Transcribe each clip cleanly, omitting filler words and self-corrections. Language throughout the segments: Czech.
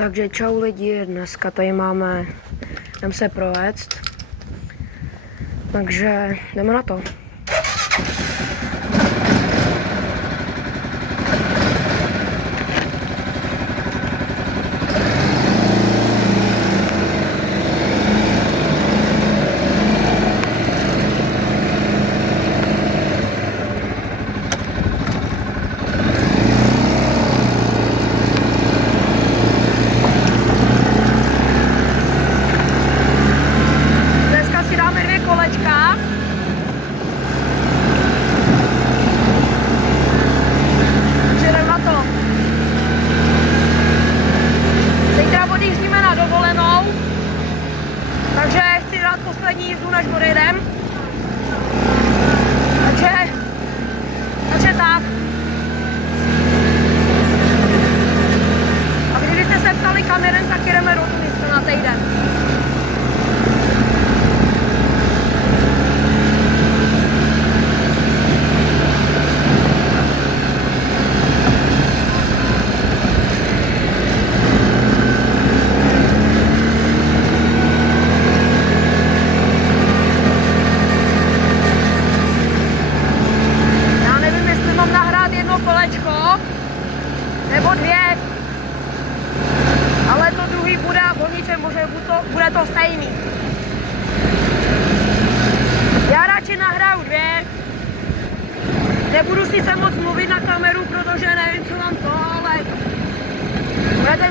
Takže čau lidi, dneska tady jdem se projet, takže jdeme na to. Kolečka. Jdeme na to. Zítra odjíždíme na dovolenou, takže chci dát poslední jízdu, než odejdem. Takže tak. A kdybyste se ptali kam jedem, tak jdeme do Tuniska na týden. Kolečko, nebo dvě, ale to druhý bude o ničem, protože bude to stejný. Já radši nahraju dvě, nebudu sice moc mluvit na kameru, protože nevím, co mám to, ale budete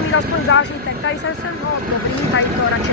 mít aspoň zážitek. Tady jsem dobrý, tady to radši.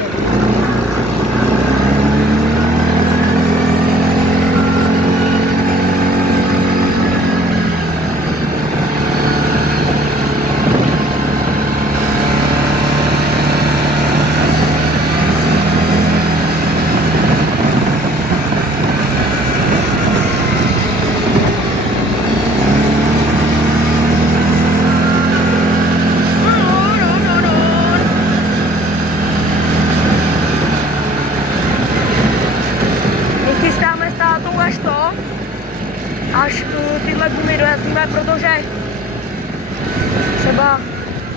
Až tyhle gumy dojezdíme, protože třeba,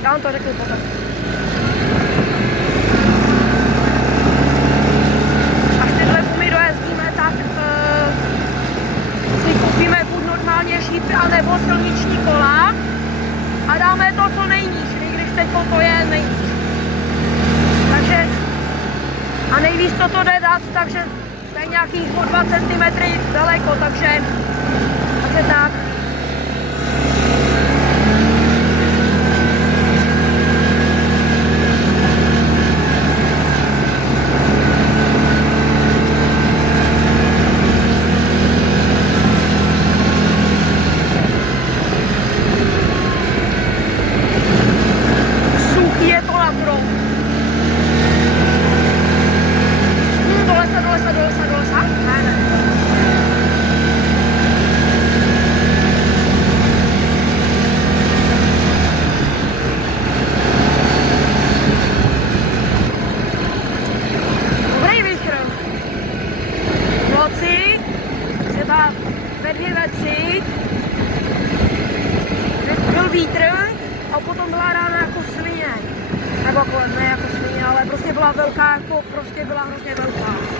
já vám to řeknu potom. Až tyhle gumy dojezdíme, tak si koupíme buď normálně šípy, nebo silniční kola a dáme to co nejníž, i když teď to je nejníž. Takže, a nejvíc co to jde dát, takže to je nějakých o 2 cm daleko, takže tak. Suchý je to na trou. Do lesa. Ne. Třeba ve 2, ve 3 byl vítr a potom byla rána jako svině. Nebo ne jako svině, ale prostě byla velká, jako prostě byla hrozně velká.